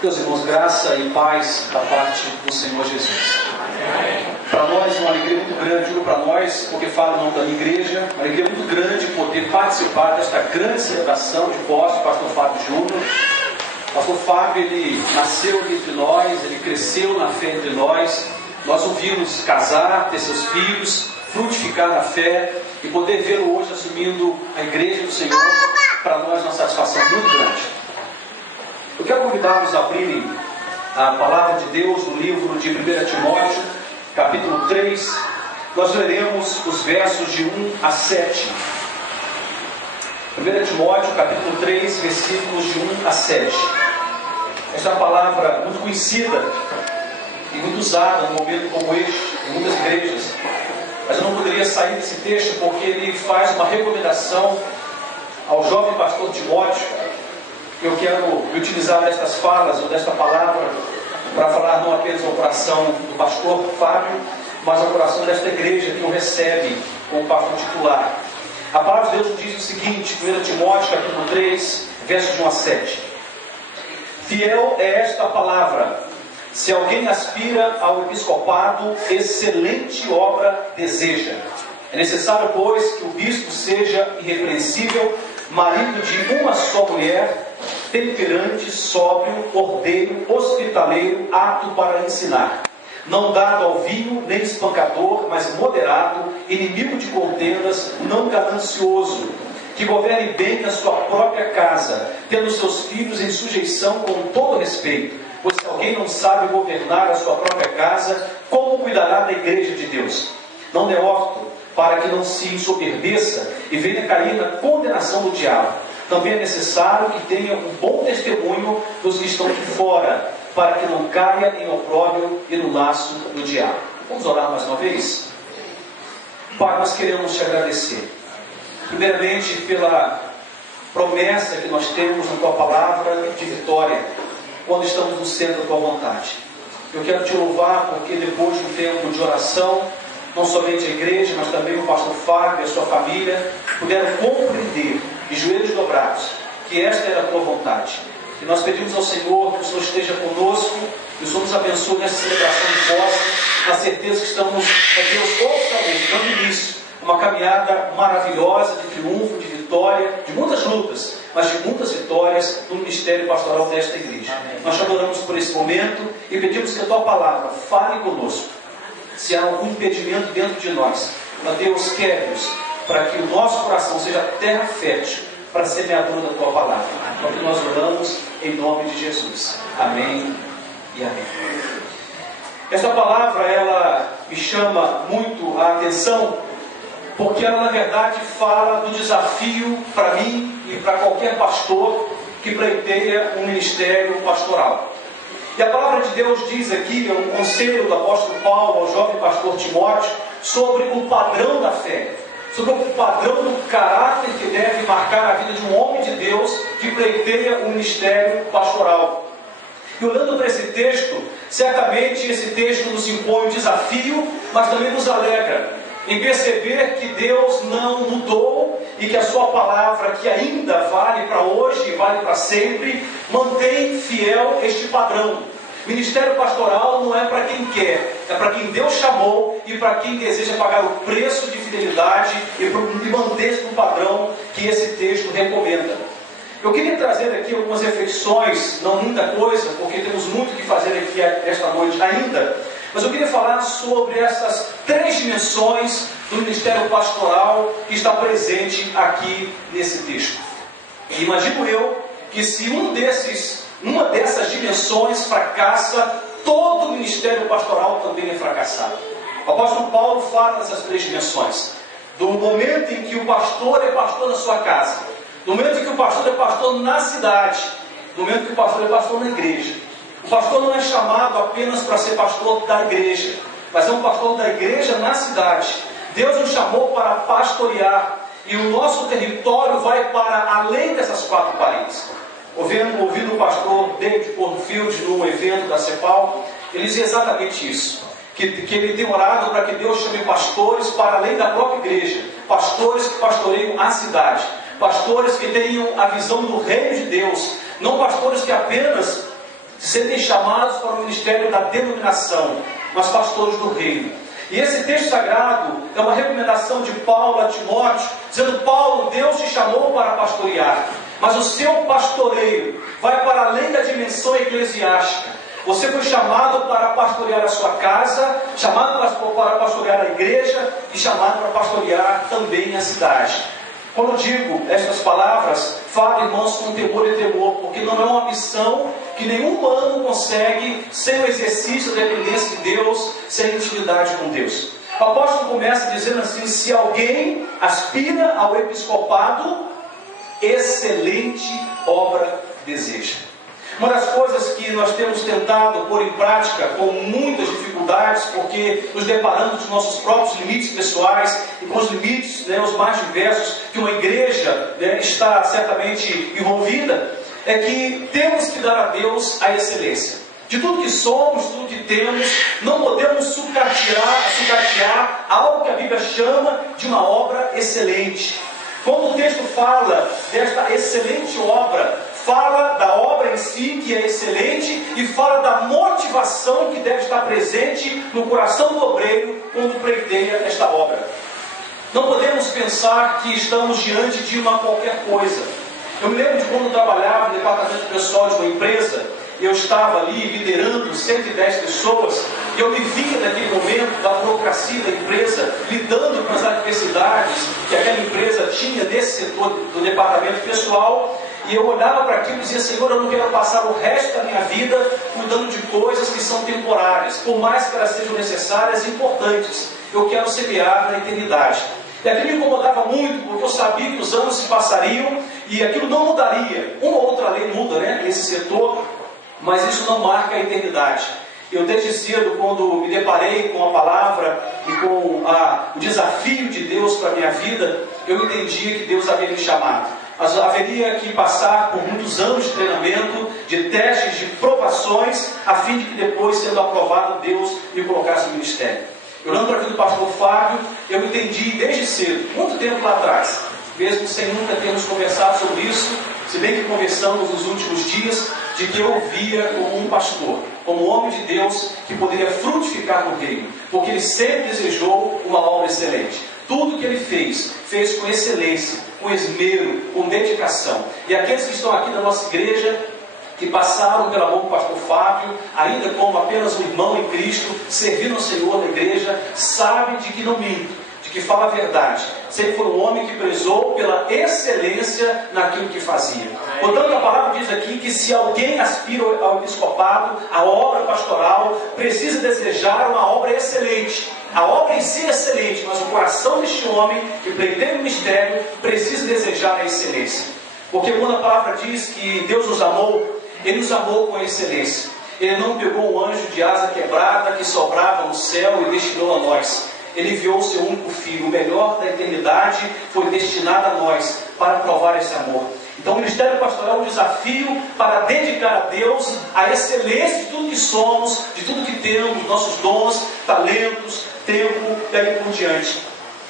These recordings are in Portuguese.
Meus irmãos, graça e paz da parte do Senhor Jesus. Para nós é uma alegria muito grande, digo para nós, porque fala em nome da minha igreja, uma alegria muito grande poder participar desta grande celebração de posse do pastor Fábio Júnior. O pastor Fábio, ele nasceu entre nós, ele cresceu na fé entre nós. Nós o vimos casar, ter seus filhos, frutificar na fé e poder vê-lo hoje assumindo a igreja do Senhor, para nós é uma satisfação muito grande. Eu quero convidá-los a abrirem a palavra de Deus no livro de 1 Timóteo, capítulo 3. Nós leremos os versos de 1 a 7. 1 Timóteo, capítulo 3, versículos de 1 a 7. Esta é uma palavra muito conhecida e muito usada num momento como este, em muitas igrejas. Mas eu não poderia sair desse texto porque ele faz uma recomendação ao jovem pastor Timóteo. Eu quero utilizar destas falas ou desta palavra para falar não apenas ao coração do pastor Fábio, mas ao coração desta igreja que o recebe como pastor titular. A palavra de Deus diz o seguinte, 1 Timóteo capítulo 3, versos de 1 a 7. Fiel é esta palavra: se alguém aspira ao episcopado, excelente obra deseja. É necessário, pois, que o bispo seja irrepreensível, marido de uma só mulher, temperante, sóbrio, ordeiro, hospitaleiro, apto para ensinar, não dado ao vinho, nem espancador, mas moderado, inimigo de contendas, não ganancioso, que governe bem a sua própria casa, tendo seus filhos em sujeição com todo respeito, pois se alguém não sabe governar a sua própria casa, como cuidará da igreja de Deus? Não neófito, para que não se ensoberbeça e venha cair na condenação do diabo. Também é necessário que tenha um bom testemunho dos que estão de fora, para que não caia em opróbrio e no laço do diabo. Vamos orar mais uma vez? Pai, nós queremos te agradecer, primeiramente pela promessa que nós temos na tua palavra de vitória, quando estamos no centro da tua vontade. Eu quero te louvar porque depois de um tempo de oração, não somente a igreja, mas também o pastor Fábio e a sua família puderam compreender, de joelhos dobrados, que esta era a tua vontade. E nós pedimos ao Senhor que o Senhor esteja conosco, que o Senhor nos abençoe nessa celebração de posse, na certeza que estamos, Deus, oficialmente dando início a uma caminhada maravilhosa de triunfo, de vitória, de muitas lutas, mas de muitas vitórias no ministério pastoral desta igreja. Amém. Nós te adoramos por esse momento e pedimos que a tua palavra fale conosco. Se há algum impedimento dentro de nós, ó Deus, quebre-nos, para que o nosso coração seja terra fértil para a semeadura da tua palavra. É o que nós oramos em nome de Jesus. Amém e amém. Esta palavra, ela me chama muito a atenção, porque ela na verdade fala do desafio para mim e para qualquer pastor que pleiteia um ministério pastoral. E a palavra de Deus diz aqui, é um conselho do apóstolo Paulo ao jovem pastor Timóteo, sobre o padrão da fé, sobre o padrão do caráter que deve marcar a vida de um homem de Deus que pleiteia um ministério pastoral. E olhando para esse texto, certamente esse texto nos impõe um desafio, mas também nos alegra em perceber que Deus não mudou e que a sua palavra, que ainda vale para hoje e vale para sempre, mantém fiel este padrão. Ministério pastoral não é para quem quer, é para quem Deus chamou e para quem deseja pagar o preço de fidelidade e manter-se no padrão que esse texto recomenda. Eu queria trazer aqui algumas reflexões, não muita coisa, porque temos muito que fazer aqui esta noite ainda, mas eu queria falar sobre essas três dimensões do ministério pastoral que está presente aqui nesse texto. E imagino eu que se uma dessas dimensões fracassa, todo o ministério pastoral também é fracassado. O apóstolo Paulo fala dessas três dimensões. Do momento em que o pastor é pastor na sua casa, do momento em que o pastor é pastor na cidade, do momento em que o pastor é pastor na igreja. O pastor não é chamado apenas para ser pastor da igreja, mas é um pastor da igreja na cidade. Deus nos chamou para pastorear, e o nosso território vai para além dessas quatro paredes. Ouvindo o pastor David Porterfield num evento da CEPAL, ele dizia exatamente isso, que ele tem orado para que Deus chame pastores para além da própria igreja, pastores que pastoreiam a cidade, pastores que tenham a visão do reino de Deus, não pastores que apenas se sentem chamados para o ministério da denominação, mas pastores do reino. E esse texto sagrado é uma recomendação de Paulo a Timóteo, dizendo: Paulo, Deus te chamou para pastorear, mas o seu pastoreio vai para além da dimensão eclesiástica. Você foi chamado para pastorear a sua casa, chamado para pastorear a igreja e chamado para pastorear também a cidade. Quando digo estas palavras, falo, irmãos, com temor e tremor, porque não é uma missão que nenhum humano consegue sem o exercício da dependência de Deus, sem intimidade com Deus. O apóstolo começa dizendo assim: se alguém aspira ao episcopado, excelente obra deseja. Uma das coisas que nós temos tentado pôr em prática com muitas dificuldades, porque nos deparamos com nossos próprios limites pessoais e com os limites, os mais diversos que uma igreja está certamente envolvida, é que temos que dar a Deus a excelência. De tudo que somos, de tudo que temos, não podemos sucatear algo que a Bíblia chama de uma obra excelente. Quando o texto fala desta excelente obra, fala da obra em si, que é excelente, e fala da motivação que deve estar presente no coração do obreiro quando pleiteia esta obra. Não podemos pensar que estamos diante de uma qualquer coisa. Eu me lembro de quando eu trabalhava no departamento pessoal de uma empresa, eu estava ali liderando 110 pessoas, e eu me via naquele momento da burocracia da empresa, lidando com as adversidades que aquela empresa tinha nesse setor do departamento pessoal, e eu olhava para aquilo e dizia: Senhor, eu não quero passar o resto da minha vida cuidando de coisas que são temporárias, por mais que elas sejam necessárias e importantes. Eu quero semear na eternidade. E aquilo me incomodava muito, porque eu sabia que os anos se passariam e aquilo não mudaria. Uma ou outra lei muda, nesse setor, mas isso não marca a eternidade. Eu desde cedo, quando me deparei com a palavra e com o desafio de Deus para a minha vida, eu entendia que Deus havia me chamado. Mas haveria que passar por muitos anos de treinamento, de testes, de provações, a fim de que depois, sendo aprovado, Deus me colocasse no ministério. Eu olhando para a vida do pastor Fábio, eu entendi desde cedo, muito tempo lá atrás, mesmo sem nunca termos conversado sobre isso, se bem que conversamos nos últimos dias, de que eu via como um pastor, como um homem de Deus que poderia frutificar no reino, porque ele sempre desejou uma obra excelente. Tudo que ele fez com excelência, com esmero, com dedicação. E aqueles que estão aqui da nossa igreja, que passaram pela mão do pastor Fábio, ainda como apenas um irmão em Cristo, servindo ao Senhor na igreja, sabem de que não minto, de que fala a verdade. Sempre foi um homem que prezou pela excelência naquilo que fazia. Portanto, a palavra diz aqui que se alguém aspira ao episcopado, a obra pastoral, precisa desejar uma obra excelente. A obra em si é excelente, mas o coração deste homem que pleiteia o mistério precisa desejar a excelência. Porque quando a palavra diz que Deus nos amou, Ele nos amou com excelência. Ele não pegou um anjo de asa quebrada que sobrava no céu e destinou a nós. Ele enviou o seu único filho, o melhor da eternidade foi destinado a nós para provar esse amor. Então o ministério pastoral é um desafio para dedicar a Deus a excelência de tudo que somos, de tudo que temos, nossos dons, talentos, tempo e aí por diante.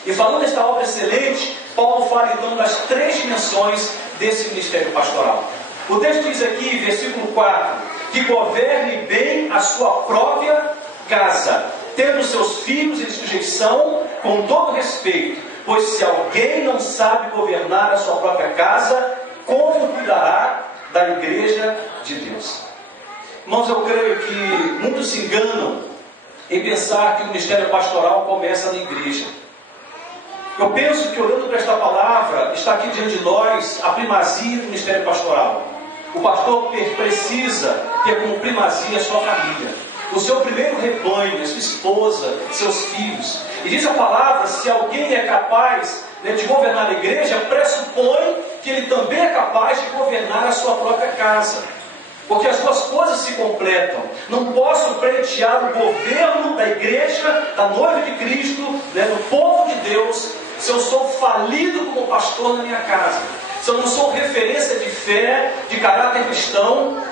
E falando desta obra excelente, Paulo fala então das 3 dimensões desse ministério pastoral. O texto diz aqui, versículo 4, que governe bem a sua própria casa, tendo seus filhos em sujeição com todo respeito, pois se alguém não sabe governar a sua própria casa, como cuidará da igreja de Deus? Irmãos, eu creio que muitos se enganam em pensar que o ministério pastoral começa na igreja. Eu penso que, olhando para esta palavra, está aqui diante de nós a primazia do ministério pastoral. O pastor precisa ter como primazia a sua família, o seu primeiro rebanho, a sua esposa, seus filhos. E diz a palavra, se alguém é capaz de governar a igreja, pressupõe que ele também é capaz de governar a sua própria casa. Porque as duas coisas se completam. Não posso pleitear o governo da igreja, da noiva de Cristo, do povo de Deus, se eu sou falido como pastor na minha casa. Se eu não sou referência de fé, de caráter cristão,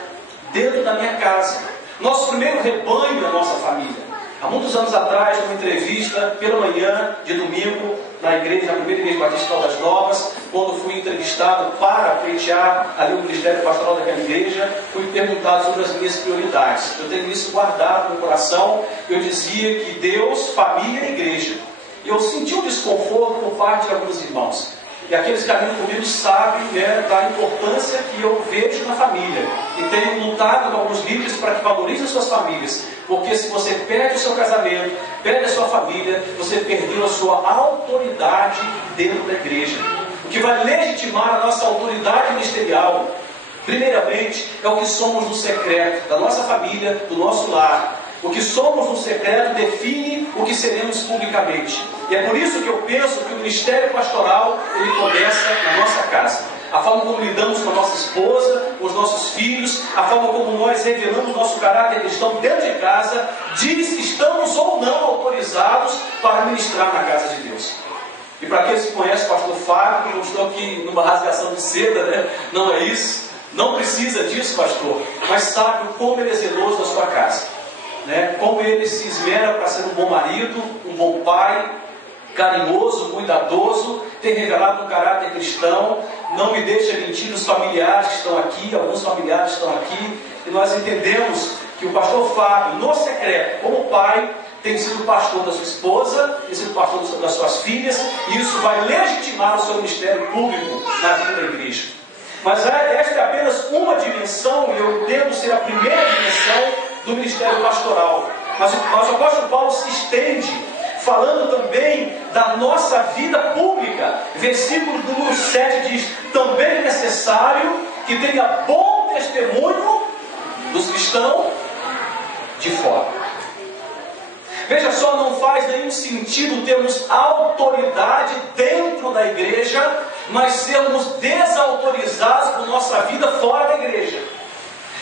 dentro da minha casa. Nosso primeiro rebanho é a nossa família. Há muitos anos atrás, numa entrevista, pela manhã de domingo, na igreja, na primeira igreja batista Caldas Novas, quando fui entrevistado para pleitear ali o ministério pastoral daquela igreja, fui perguntado sobre as minhas prioridades. Eu tenho isso guardado no coração. Eu dizia que Deus, família e igreja. E eu senti um desconforto por parte de alguns irmãos. E aqueles que caminham comigo sabem, né, da importância que eu vejo na família. E tenho lutado com alguns líderes para que valorizem as suas famílias. Porque se você perde o seu casamento, perde a sua família, você perdeu a sua autoridade dentro da igreja. O que vai legitimar a nossa autoridade ministerial, primeiramente, é o que somos no secreto, da nossa família, do nosso lar. O que somos no secreto define o que seremos publicamente. E é por isso que eu penso que o ministério pastoral, ele começa na nossa casa. A forma como lidamos com a nossa esposa, com os nossos filhos, a forma como nós revelamos o nosso caráter cristão dentro de casa, diz se estamos ou não autorizados para ministrar na casa de Deus. E para aqueles que conhecem o pastor Fábio, eu não estou aqui numa rasgação de seda, né? Não é isso. Não precisa disso, pastor. Mas sabe como ele é zeloso da sua casa. Né? Como ele se esmera para ser um bom marido, um bom pai, carinhoso, cuidadoso, tem revelado um caráter cristão, não me deixa mentir os familiares que estão aqui, alguns familiares estão aqui, e nós entendemos que o pastor Fábio, no secreto, como pai, tem sido pastor da sua esposa, tem sido pastor das suas filhas, e isso vai legitimar o seu ministério público na vida da igreja. Mas esta é apenas uma dimensão, e eu entendo ser a primeira dimensão do ministério pastoral. Mas o apóstolo Paulo se estende, falando também da nossa vida pública. Versículo número 7 diz: também é necessário que tenha bom testemunho dos que estão de fora. Veja só, não faz nenhum sentido termos autoridade dentro da igreja, mas sermos desautorizados por nossa vida fora da igreja.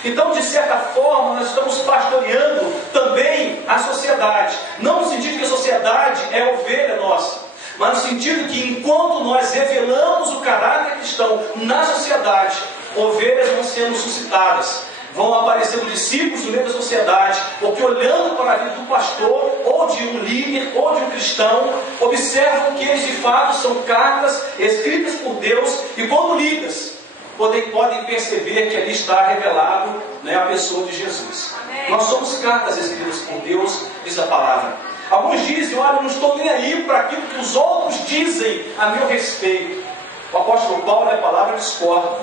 Então, de certa forma, nós estamos pastoreando também a sociedade. Não no sentido que a sociedade é ovelha nossa, mas no sentido que enquanto nós revelamos o caráter cristão na sociedade, ovelhas vão sendo suscitadas. Vão aparecendo discípulos no meio da sociedade, porque olhando para a vida do pastor, ou de um líder, ou de um cristão, observam que eles de fato são cartas escritas por Deus, e quando lidas, podem perceber que ali está revelado, né, a pessoa de Jesus. Amém. Nós somos cartas escritas por Deus, diz a palavra. Alguns dizem: olha, eu não estou nem aí para aquilo que os outros dizem a meu respeito. O apóstolo Paulo, a palavra discorda.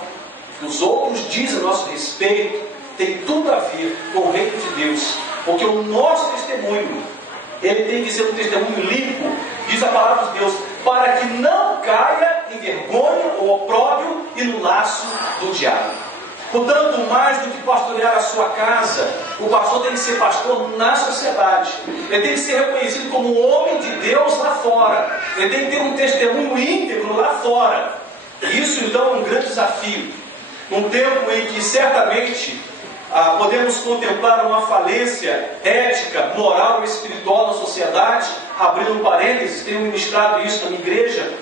Os outros dizem a nosso respeito, tem tudo a ver com o reino de Deus, porque o nosso testemunho, ele tem que ser um testemunho limpo, diz a palavra de Deus, para que não caia em vergonha ou opróbrio e no laço do diabo. Portanto, mais do que pastorear a sua casa, o pastor tem que ser pastor na sociedade. Ele tem que ser reconhecido como um homem de Deus lá fora. Ele tem que ter um testemunho íntegro lá fora. Isso então é um grande desafio. Num tempo em que certamente podemos contemplar uma falência ética, moral e espiritual na sociedade. Abrindo um parênteses, tenho ministrado isso na minha igreja,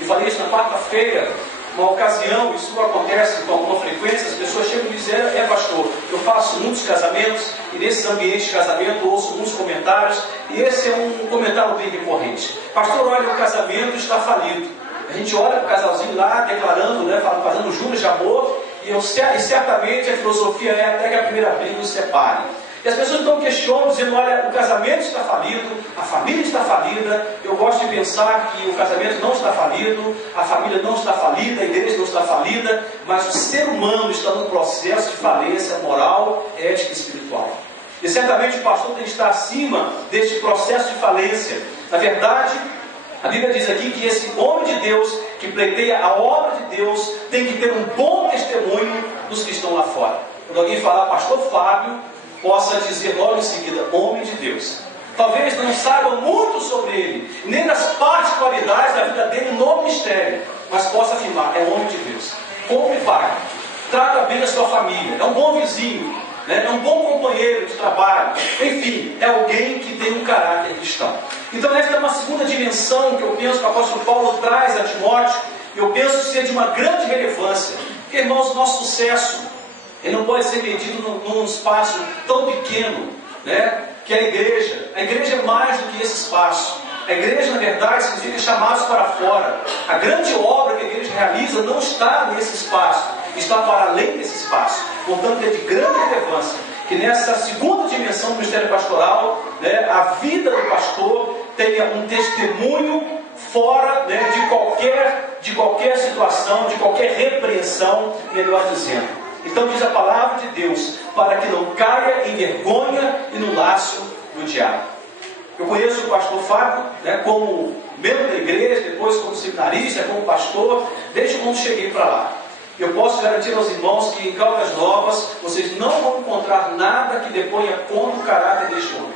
e falei isso na quarta-feira, uma ocasião, isso acontece com alguma frequência, as pessoas chegam e dizem: pastor, eu faço muitos casamentos, e nesses ambientes de casamento ouço muitos comentários, e esse é um comentário bem recorrente: pastor, olha, o casamento está falido. A gente olha para o casalzinho lá, declarando, né, fazendo juras de amor, e certamente a filosofia é até que a primeira briga os separe. E as pessoas então questionam, dizendo: olha, o casamento está falido, a família está falida. Eu gosto de pensar que o casamento não está falido, a família não está falida, a igreja não está falida, mas o ser humano está num processo de falência moral, ética e espiritual. E certamente o pastor tem que estar acima deste processo de falência. Na verdade, a Bíblia diz aqui que esse homem de Deus, que pleiteia a obra de Deus, tem que ter um bom testemunho dos que estão lá fora. Quando alguém falar pastor Fábio, possa dizer logo em seguida: homem de Deus. Talvez não saiba muito sobre ele, nem das particularidades da vida dele no ministério, mas possa afirmar: é homem de Deus. Come e paga, trata bem a sua família, é um bom vizinho, né? É um bom companheiro de trabalho, enfim, é alguém que tem um caráter cristão. Então esta é uma segunda dimensão que eu penso que o apóstolo Paulo traz a Timóteo, e eu penso ser de uma grande relevância, porque, irmãos, o nosso sucesso, ele não pode ser medido num espaço tão pequeno, né, que é a igreja. A igreja é mais do que esse espaço. A igreja, na verdade, significa chamados para fora. A grande obra que a igreja realiza não está nesse espaço, está para além desse espaço. Portanto, é de grande relevância que nessa segunda dimensão do ministério pastoral, a vida do pastor tenha um testemunho fora de qualquer situação, de qualquer repreensão, melhor dizendo. Então diz a palavra de Deus, para que não caia em vergonha e no laço do diabo. Eu conheço o pastor Fábio, como membro da igreja, depois como seminarista, como pastor, desde quando cheguei para lá. Eu posso garantir aos irmãos que em Caldas Novas vocês não vão encontrar nada que deponha contra o caráter deste homem.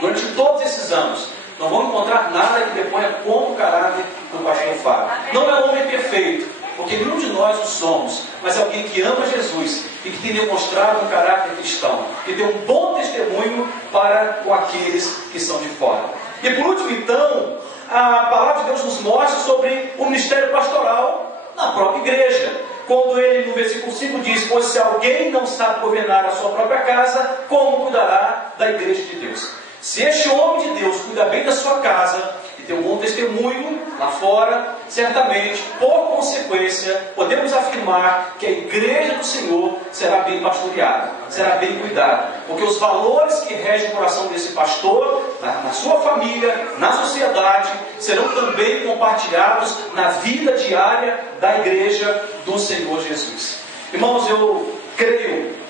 Durante todos esses anos, não vão encontrar nada que deponha contra o caráter do pastor Fábio. Não é um homem perfeito, porque nenhum de nós o somos, mas é alguém que ama Jesus e que tem demonstrado um caráter cristão, que tem um bom testemunho para com aqueles que são de fora. E por último, então, a palavra de Deus nos mostra sobre o ministério pastoral na própria igreja. Quando ele, no versículo 5, diz: pois se alguém não sabe governar a sua própria casa, como cuidará da igreja de Deus? Se este homem de Deus cuida bem da sua casa e tem um bom testemunho lá fora, certamente, por consequência, podemos afirmar que a igreja do Senhor será bem pastoreada, será bem cuidada, porque os valores que regem o coração desse pastor, na sua família, na sociedade, serão também compartilhados na vida diária da igreja do Senhor Jesus. Irmãos, eu creio,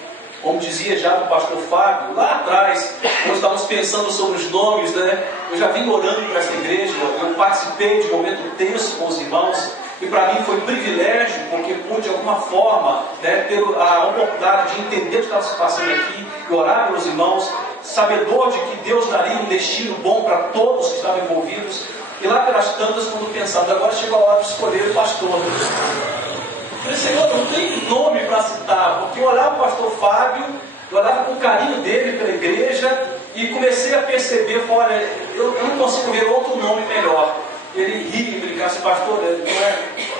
como dizia já o pastor Fábio, lá atrás, nós estávamos pensando sobre os nomes, eu já vim orando para essa igreja, eu participei de um momento tenso com os irmãos, e para mim foi um privilégio, porque pude de alguma forma ter a oportunidade de entender o que estava se passando aqui, e orar pelos irmãos, sabedor de que Deus daria um destino bom para todos que estavam envolvidos, e lá pelas tantas, quando pensamos, agora chegou a hora de escolher o pastor. Eu falei: Senhor, não tem nome para citar, porque eu olhava o pastor Fábio, eu olhava com o carinho dele pela igreja e comecei a perceber, olha, eu não consigo ver outro nome melhor. Ele ria e brincava assim: pastor,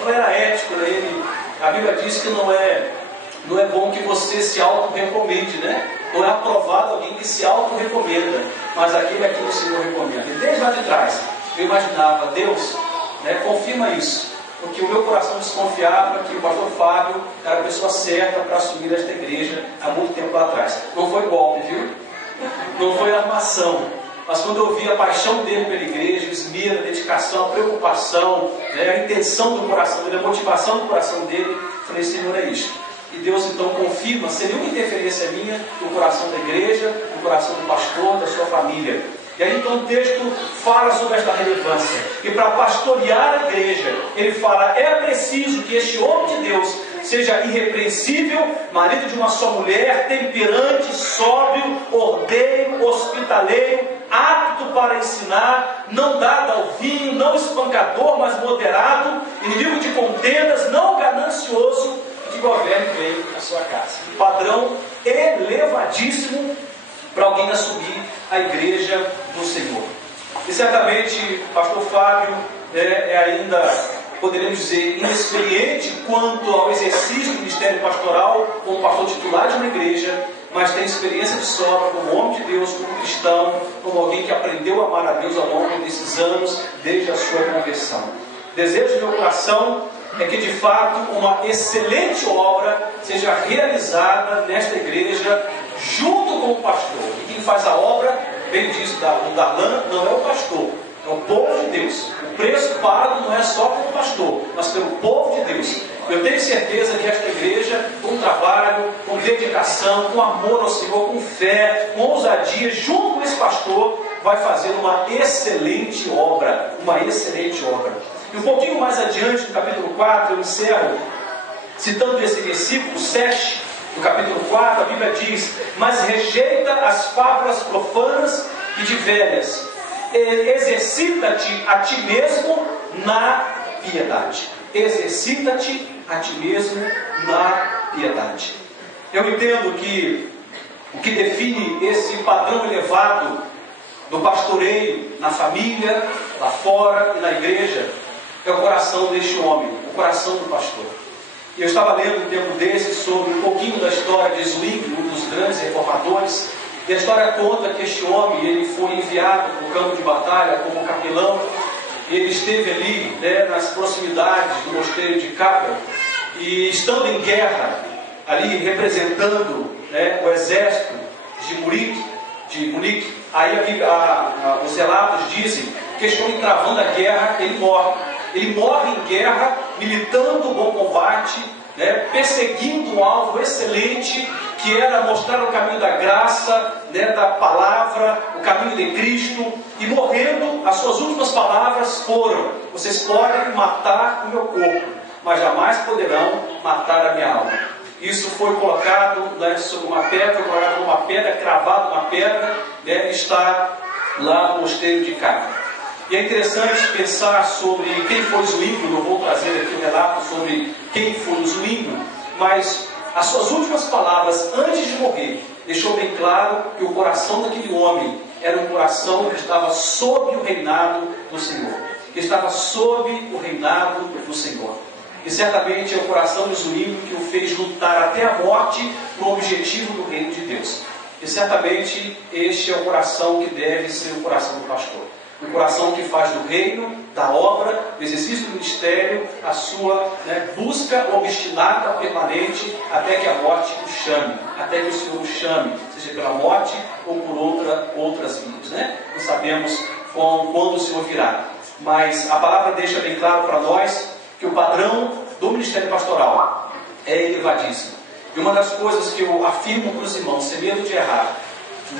não era ético, a Bíblia diz que não é bom que você se auto-recomende, Não é aprovado alguém que se auto-recomenda, mas aquele a quem o Senhor recomenda. E desde lá de trás, eu imaginava: Deus, confirma isso. Porque o meu coração desconfiava que o pastor Fábio era a pessoa certa para assumir esta igreja há muito tempo atrás. Não foi golpe, viu? Não foi armação. Mas quando eu vi a paixão dele pela igreja, o esmero, a dedicação, a preocupação, a intenção do coração dele, a motivação do coração dele, falei: Senhor, é isso. E Deus então confirma, sem nenhuma interferência minha, no coração da igreja, no coração do pastor, da sua família. E aí então o texto fala sobre esta relevância. E para pastorear a igreja, ele fala: é preciso que este homem de Deus seja irrepreensível, marido de uma só mulher, temperante, sóbrio, ordeiro, hospitaleiro, apto para ensinar, não dado ao vinho, não espancador, mas moderado, inimigo de contendas, não ganancioso, que governe bem a sua casa. Padrão elevadíssimo para alguém assumir a igreja do Senhor. E certamente o pastor Fábio ainda, poderíamos dizer, inexperiente quanto ao exercício do ministério pastoral como pastor titular de uma igreja, mas tem experiência de sobra como homem de Deus, como cristão, como alguém que aprendeu a amar a Deus ao longo desses anos, desde a sua conversão. Desejo do meu coração é que de fato uma excelente obra seja realizada nesta igreja junto com o pastor. E quem faz a obra, bem diz o Darlan, não é o pastor, é o povo de Deus. O preço pago não é só pelo pastor, mas pelo povo de Deus. Eu tenho certeza que esta igreja, com trabalho, com dedicação, com amor ao Senhor, com fé, com ousadia, junto com esse pastor, vai fazer uma excelente obra. Uma excelente obra. E um pouquinho mais adiante, no capítulo 4, eu encerro citando esse versículo 7 do capítulo 4, a Bíblia diz: mas rejeita as fábulas profanas e de velhas, exercita-te a ti mesmo na piedade. Exercita-te a ti mesmo na piedade. Eu entendo que o que define esse padrão elevado do pastoreio na família, lá fora e na igreja, é o coração deste homem, o coração do pastor. E eu estava lendo um tempo desse sobre um pouquinho da história de Zwingli, um dos grandes reformadores, E a história conta que este homem, ele foi enviado para o campo de batalha como capelão. Ele esteve ali, né, nas proximidades do mosteiro de Capel, e estando em guerra, ali representando, né, o exército de Munique, aí os relatos dizem que este homem, travando a guerra, ele morre. Ele morre em guerra, militando o bom combate, né, perseguindo um alvo excelente, que era mostrar o caminho da graça, né, da palavra, o caminho de Cristo, e morrendo, as suas últimas palavras foram: vocês podem matar o meu corpo, mas jamais poderão matar a minha alma. Isso foi colocado, né, sobre uma pedra, foi colocado numa pedra, cravado numa pedra, né, está lá no mosteiro de Capel. E é interessante pensar sobre quem foi Zwinglio. Não vou trazer aqui um relato sobre quem foi Zwinglio, mas as suas últimas palavras antes de morrer deixou bem claro que o coração daquele homem era um coração que estava sob o reinado do Senhor, que estava sob o reinado do Senhor. E certamente é o coração de Zwinglio que o fez lutar até a morte no objetivo do reino de Deus. E certamente este é o coração que deve ser o coração do pastor. O coração que faz do reino, da obra, do exercício do ministério, a sua, né, busca obstinada, permanente, até que a morte o chame, até que o Senhor o chame, seja pela morte ou por outras vias, né? Não sabemos quando o Senhor virá. Mas a palavra deixa bem claro para nós que o padrão do ministério pastoral é elevadíssimo. E uma das coisas que eu afirmo para os irmãos, sem medo de errar,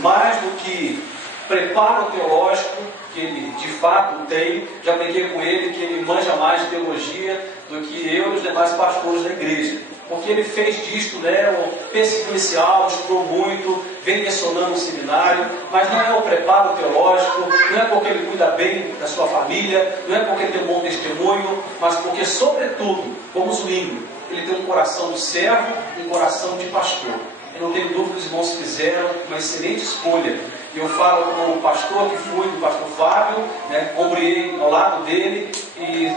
mais do que preparo teológico que ele de fato tem, já brinquei com ele que ele manja mais de teologia do que eu e os demais pastores da igreja, porque ele fez disto, né, o pensa inicial, estudou muito, vem lecionando no seminário, mas não é o preparo teológico, não é porque ele cuida bem da sua família, não é porque ele tem um bom testemunho, mas porque, sobretudo, como Zwinglio, ele tem um coração de servo e um coração de pastor. Eu não tenho dúvida que os irmãos fizeram uma excelente escolha. E eu falo como pastor que fui, do pastor Fábio, né, ombreei ao lado dele e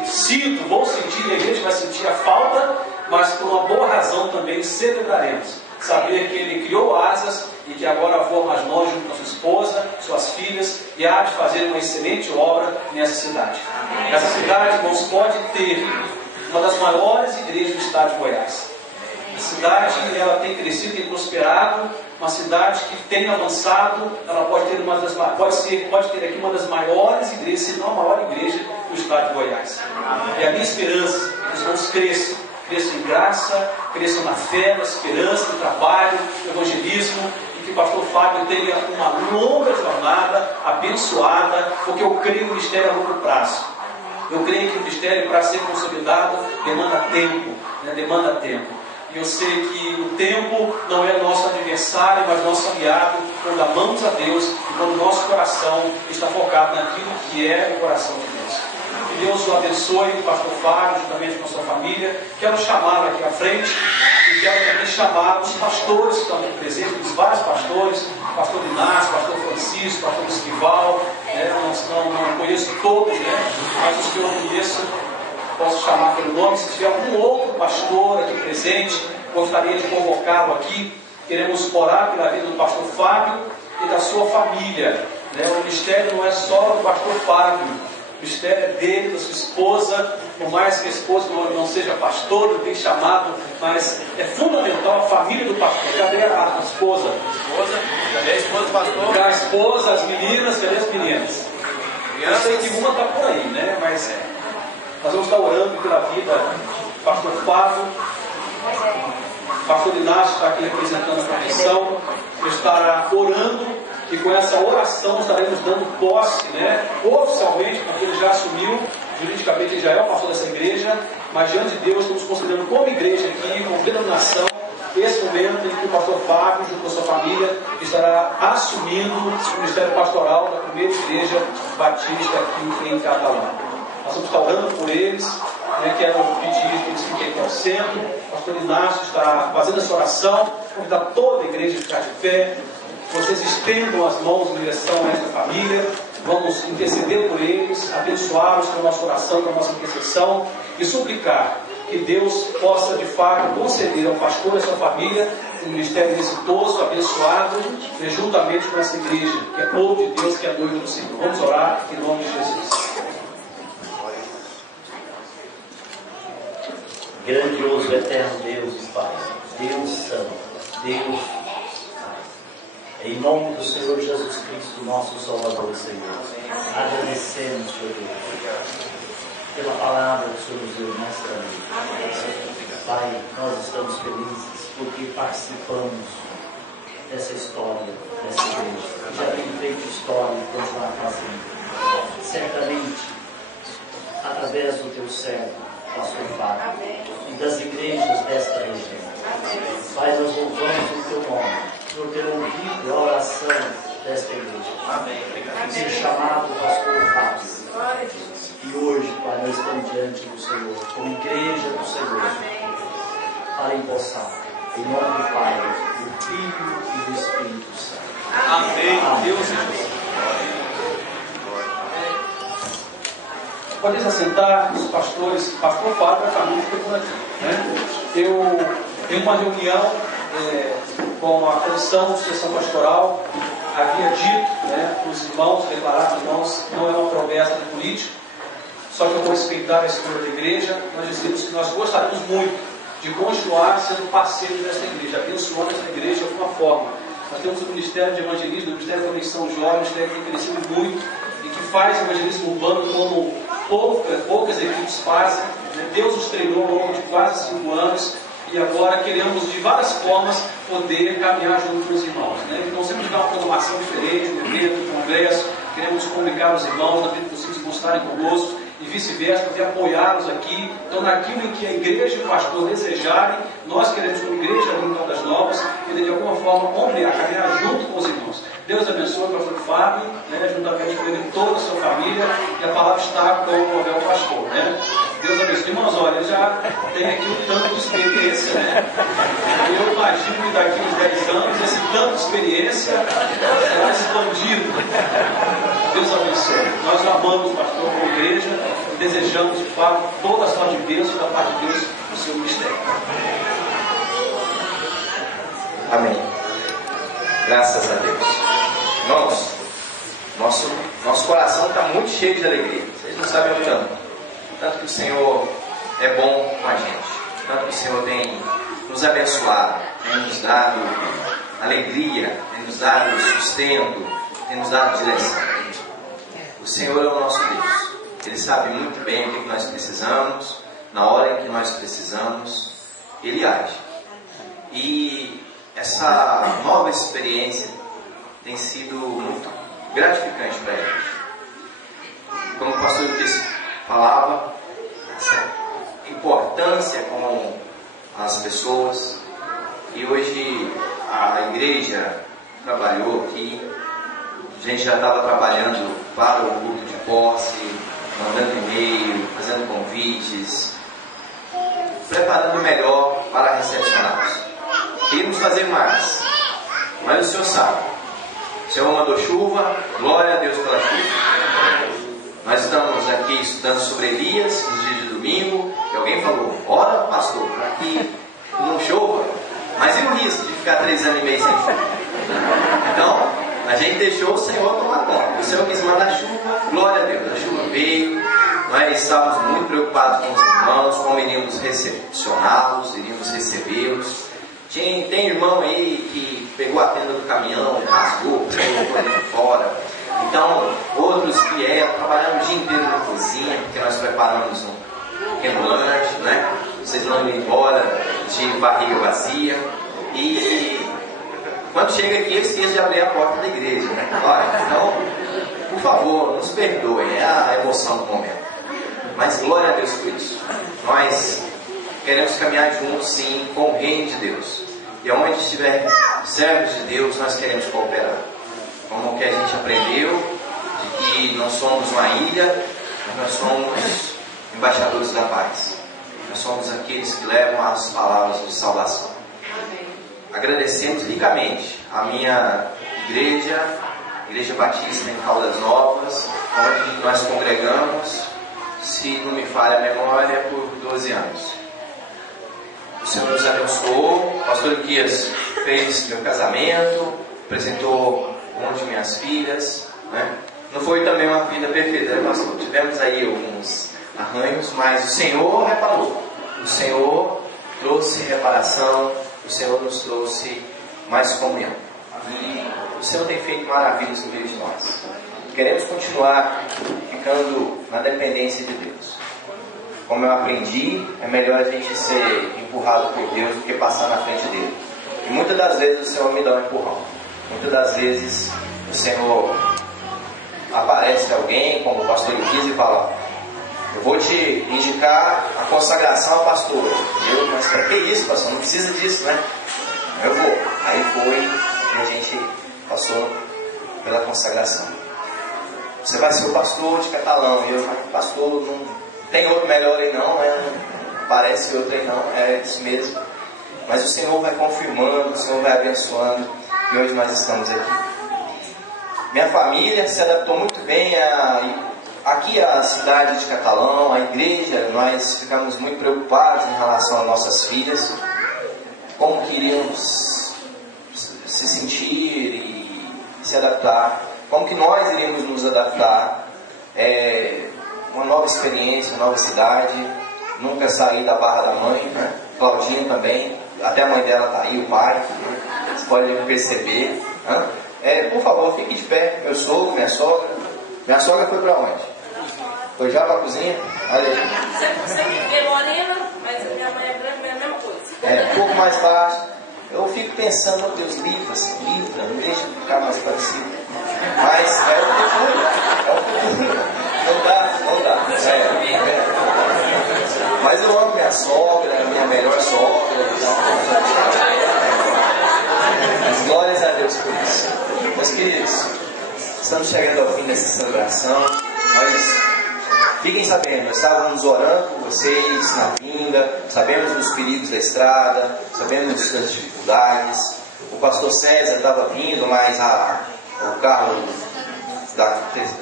vou sentir, a igreja vai sentir a falta, mas por uma boa razão também celebraremos. Saber que ele criou asas e que agora voa mais longe junto com a sua esposa, suas filhas, e há de fazer uma excelente obra nessa cidade. Essa cidade, irmãos, pode ter uma das maiores igrejas do estado de Goiás. A cidade, ela tem crescido, tem prosperado, uma cidade que tem avançado, ela pode ter pode ter aqui uma das maiores igrejas, se não a maior igreja do estado de Goiás. E a minha esperança é que os irmãos cresçam em graça, cresçam na fé, na esperança, no trabalho, no evangelismo, e que o pastor Fábio tenha uma longa jornada abençoada, porque eu creio no ministério a longo prazo. Eu creio que o ministério, para ser consolidado, demanda tempo, né? Demanda tempo. E eu sei que o tempo não é nosso adversário, mas nosso aliado, quando amamos a Deus e quando o nosso coração está focado naquilo que é o coração de Deus. Que Deus o abençoe, o pastor Fábio, juntamente com a sua família. Quero chamá-lo aqui à frente e quero também chamar os pastores que estão aqui presentes, os vários pastores, pastor Inácio, pastor Francisco, pastor Esquival, não conheço todos, né? Mas os que eu conheço, posso chamar pelo nome. Se tiver algum outro pastor aqui presente, gostaria de convocá-lo aqui. Queremos orar pela vida do pastor Fábio e da sua família, né? O ministério não é só do pastor Fábio, o ministério é dele, da sua esposa. Por mais que a esposa não seja pastor, não tem chamado, mas é fundamental a família do pastor. Cadê a esposa? Cadê a esposa do pastor? A esposa, as meninas, cadê as meninas? Eu sei que uma está por aí, né? Mas nós vamos estar orando pela vida do pastor Fábio. O pastor Inácio está aqui representando a comissão. Ele estará orando e com essa oração estaremos dando posse, né, oficialmente, porque ele já assumiu, juridicamente ele já é o pastor dessa igreja, mas diante de Deus estamos considerando como igreja aqui, como denominação, esse momento em que o pastor Fábio, junto com a sua família, estará assumindo o ministério pastoral da primeira igreja batista aqui em Catalão. Nós vamos estar orando por eles, né? Quero pedir que eles fiquem aqui ao centro. O pastor Inácio está fazendo essa oração, convidar toda a igreja a ficar de pé. Vocês estendam as mãos em direção a esta família. Vamos interceder por eles, abençoá-los com a nossa oração, com a nossa intercessão e suplicar que que Deus possa de fato conceder ao pastor e à sua família um ministério exitoso, abençoado, juntamente com essa igreja, que é povo de Deus, que é noiva do Senhor. Vamos orar em nome de Jesus. Grandioso, eterno Deus e Pai, Deus Santo, Deus Pai. Em nome do Senhor Jesus Cristo, nosso Salvador e Senhor, agradecemos, Senhor Deus, pela palavra que o Senhor nos deu nesta noite. Pai, nós estamos felizes porque participamos dessa história, dessa igreja. Já tem feito história e continuar fazendo. Certamente, através do teu servo, pastor Fábio, e das igrejas desta região. Pai, nós louvamos o teu nome por ter ouvido a oração desta igreja. Amém. E ter chamado o pastor Fábio. E hoje, Pai, nós estamos diante do Senhor, como igreja do Senhor, para empossar, em nome do Pai, do Filho e do Espírito Santo. Amém. Deus abençoe. Pode se assentar, os pastores, pastor Fábio, a família fica por aqui. Né? Eu tenho uma reunião com a comissão de sucessão pastoral, havia dito, né, para os irmãos, declarar para os irmãos, não é uma promessa de político, só que eu vou respeitar a escolha da igreja. Nós dizemos que nós gostaríamos muito de continuar sendo parceiros dessa igreja, abençoando essa igreja de alguma forma. Nós temos o Ministério de Evangelismo, o Ministério de Conexão Jovem, o Ministério que tem crescido muito e que faz evangelismo urbano como poucas equipes fazem. Deus os treinou ao longo de quase 5 anos e agora queremos de várias formas poder caminhar junto com os irmãos. Então sempre dar uma programação diferente, um evento, um congresso, queremos comunicar aos irmãos, na medida possível, mostrarem conosco e vice-versa, poder apoiá-los aqui. Então naquilo em que a igreja e o pastor desejarem, nós queremos como igreja ali em Caldas Novas, poder de alguma forma ombrear, caminhar junto com os irmãos. Deus abençoe o pastor Fábio, juntamente com ele, toda a sua família, e a palavra está com o Abel Pastor. Deus abençoe. Irmãos, olha, ele já tem aqui um tanto de experiência. Eu imagino que daqui uns 10 anos, esse tanto de experiência será expandido. Deus abençoe. Nós amamos o pastor como igreja e desejamos, de fato, toda a sorte de Deus e da parte de Deus no seu ministério. Amém. Graças a Deus. Irmãos, nosso coração está muito cheio de alegria. Vocês não sabem o tanto. Tanto que o Senhor é bom com a gente. Tanto que o Senhor tem nos abençoado, tem nos dado alegria, tem nos dado sustento, tem nos dado direção. O Senhor é o nosso Deus. Ele sabe muito bem o que nós precisamos, na hora em que nós precisamos, Ele age. E essa nova experiência tem sido muito gratificante para a gente. Como o pastor falava, essa importância com as pessoas. E hoje a igreja trabalhou aqui, a gente já estava trabalhando para o culto de posse, mandando e-mail, fazendo convites, preparando melhor para recepcioná-los. Queríamos fazer mais, mas o Senhor sabe. O Senhor mandou chuva, glória a Deus pela chuva. Nós estamos aqui estudando sobre Elias nos dias de domingo, e alguém falou: ora, pastor, para que não chova, mas e o risco de ficar 3 anos e meio sem chuva? Então, a gente deixou o Senhor tomar conta. O Senhor quis mandar chuva, glória a Deus. A chuva veio, nós estávamos muito preocupados com os irmãos, como iríamos recepcioná-los, iríamos recebê-los. Tem irmão aí que pegou a tenda do caminhão, rasgou, colocou ali de fora. Então, outros vieram, trabalhando o dia inteiro na cozinha, porque nós preparamos um pequeno lanche, né? Vocês não iam embora de barriga vazia. E quando chega aqui, eu esqueço de abrir a porta da igreja, né? Olha, então, por favor, nos perdoem, é a emoção do momento. Mas glória a Deus por isso. Nós queremos caminhar juntos, sim, com o reino de Deus. E onde estiver servos de Deus, nós queremos cooperar. Como que a gente aprendeu, de que não somos uma ilha, mas nós somos embaixadores da paz. Nós somos aqueles que levam as palavras de salvação. Agradecemos ricamente a minha igreja, Igreja Batista em Caldas Novas, onde nós congregamos, se não me falha a memória, por 12 anos. o Senhor nos abençoou. O pastor Luquias fez meu casamento, apresentou um de minhas filhas, né? Não foi também uma vida perfeita, né, pastor? Tivemos aí alguns arranhos, mas o Senhor reparou. O Senhor trouxe reparação, o Senhor nos trouxe mais comunhão. E o Senhor tem feito maravilhas no meio de nós. Queremos continuar ficando na dependência de Deus. Como eu aprendi, é melhor a gente ser empurrado por Deus do que passar na frente dele. E muitas das vezes o Senhor me dá um empurrão. Muitas das vezes o Senhor aparece alguém, como o pastor Luquias, e fala: eu vou te indicar a consagração ao pastor. Mas para que isso, pastor? Não precisa disso, né? Eu vou. Aí foi e a gente passou pela consagração. Você vai ser o pastor de Catalão. E eu, pastor, não tem outro melhor aí não, né? Não parece outro aí não, é isso mesmo. Mas o Senhor vai confirmando, o Senhor vai abençoando, e hoje nós estamos aqui. Minha família se adaptou muito bem aqui à cidade de Catalão, à igreja. Nós ficamos muito preocupados em relação às nossas filhas, como queríamos se sentir e se adaptar, como que nós iríamos nos adaptar. Uma nova experiência, uma nova cidade, nunca saí da barra da mãe, né? Claudinho também, até a mãe dela está aí, o pai, né? Vocês podem perceber, né? Por favor, fique de pé, meu sogro, minha sogra. Minha sogra foi para onde? Foi já para a cozinha? Olha aí. Você é morena, mas minha mãe é branca, é a mesma coisa. Um pouco mais baixo. Eu fico pensando, meu Deus, livra, não deixa de ficar mais parecido. Mas é o futuro. Não dá. Mas eu amo minha sogra, minha melhor sogra. Mas glórias a Deus por isso. Meus queridos, estamos chegando ao fim dessa celebração. Mas fiquem sabendo, nós estávamos orando por vocês na vinda, sabemos dos perigos da estrada, sabemos das dificuldades. O pastor César estava vindo, mas o carro da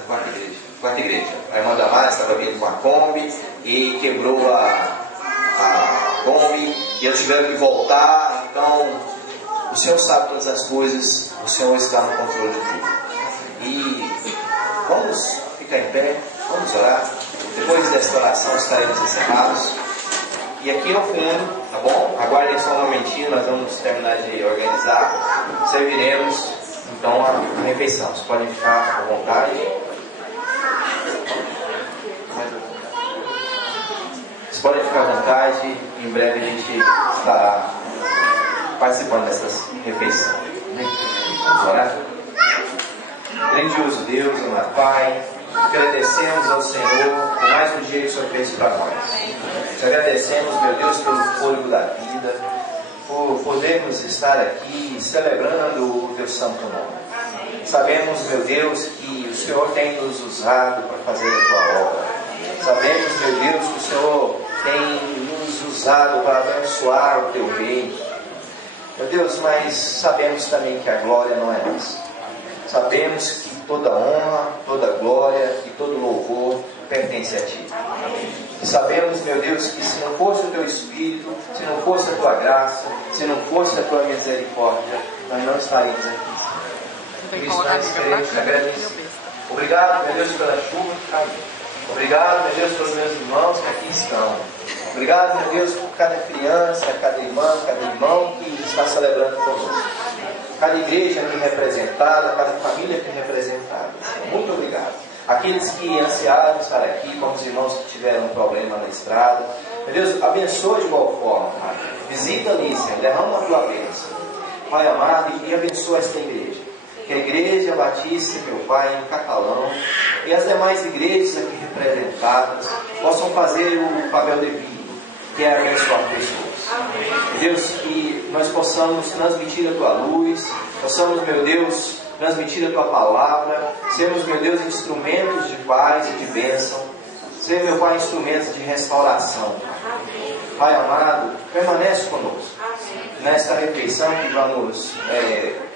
quarta igreja, a irmã Damares estava vindo com a Kombi e quebrou a Kombi e eles tiveram que voltar. Então, o Senhor sabe todas as coisas, o Senhor está no controle de tudo. E vamos ficar em pé, vamos orar. Depois desta oração estaremos encerrados. E aqui ao fundo, tá bom? Aguardem só um momentinho, nós vamos terminar de organizar. Serviremos então a refeição. Vocês podem ficar à vontade. Vocês podem ficar à vontade. Em breve a gente estará participando dessas refeições. Vamos orar? Grandioso Deus, amado Pai, agradecemos ao Senhor por mais um dia que o Senhor fez para nós. Te agradecemos, meu Deus, pelo fôlego da vida, por podermos estar aqui celebrando o Teu santo nome. Sabemos, meu Deus, que o Senhor tem nos usado para fazer a Tua obra. Sabemos, meu Deus, que o Senhor tem nos usado para abençoar o Teu reino. Meu Deus, mas sabemos também que a glória não é nossa. Sabemos que toda honra, toda glória e todo louvor pertence a Ti. E sabemos, meu Deus, que se não fosse o Teu Espírito, se não fosse a Tua graça, se não fosse a Tua misericórdia, nós não estaríamos aqui. Por isso nós queremos te agradecer. Obrigado, meu Deus, pela chuva que caiu. Obrigado, meu Deus, pelos meus irmãos que aqui estão. Obrigado, meu Deus, por cada criança, cada irmã, cada irmão que está celebrando conosco. Cada igreja aqui representada, cada família aqui representada. Muito obrigado. Aqueles que ansiaram estar aqui, como os irmãos que tiveram um problema na estrada. Meu Deus, abençoa de igual forma, Pai. Visita ali, Senhor, derrama a Tua bênção. Pai amado, e abençoa esta igreja. Que a Igreja Batista, meu Pai, em Catalão, e as demais igrejas aqui representadas, possam fazer o papel devido, que é abençoar pessoas. Deus, que nós possamos transmitir a Tua luz, possamos, meu Deus, transmitir a Tua palavra, sermos, meu Deus, instrumentos de paz e de bênção, ser, meu Pai, instrumentos de restauração. Pai amado, permanece conosco nesta refeição que vamos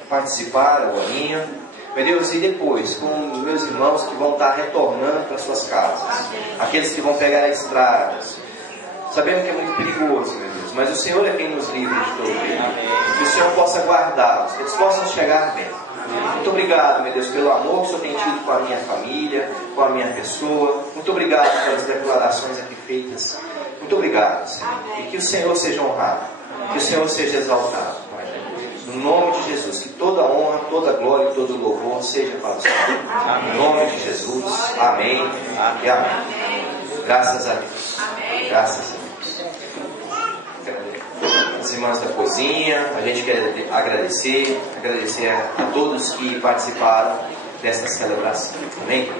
participar agora, meu Deus, e depois com os meus irmãos que vão estar retornando para suas casas, aqueles que vão pegar estradas. Sabemos que é muito perigoso, meu Deus, mas o Senhor é quem nos livra de todo perigo. Que o Senhor possa guardá-los, que eles possam chegar bem. Muito obrigado, meu Deus, pelo amor que o Senhor tem tido com a minha família, com a minha pessoa. Muito obrigado pelas declarações aqui feitas. Muito obrigado, Senhor. E que o Senhor seja honrado, que o Senhor seja exaltado, Pai. No nome de Jesus, que toda honra, toda glória e todo louvor seja para o Senhor. Em nome de Jesus. Amém e amém. Graças a Deus. Graças a Deus. As irmãs da cozinha, a gente quer agradecer a todos que participaram desta celebração. Amém?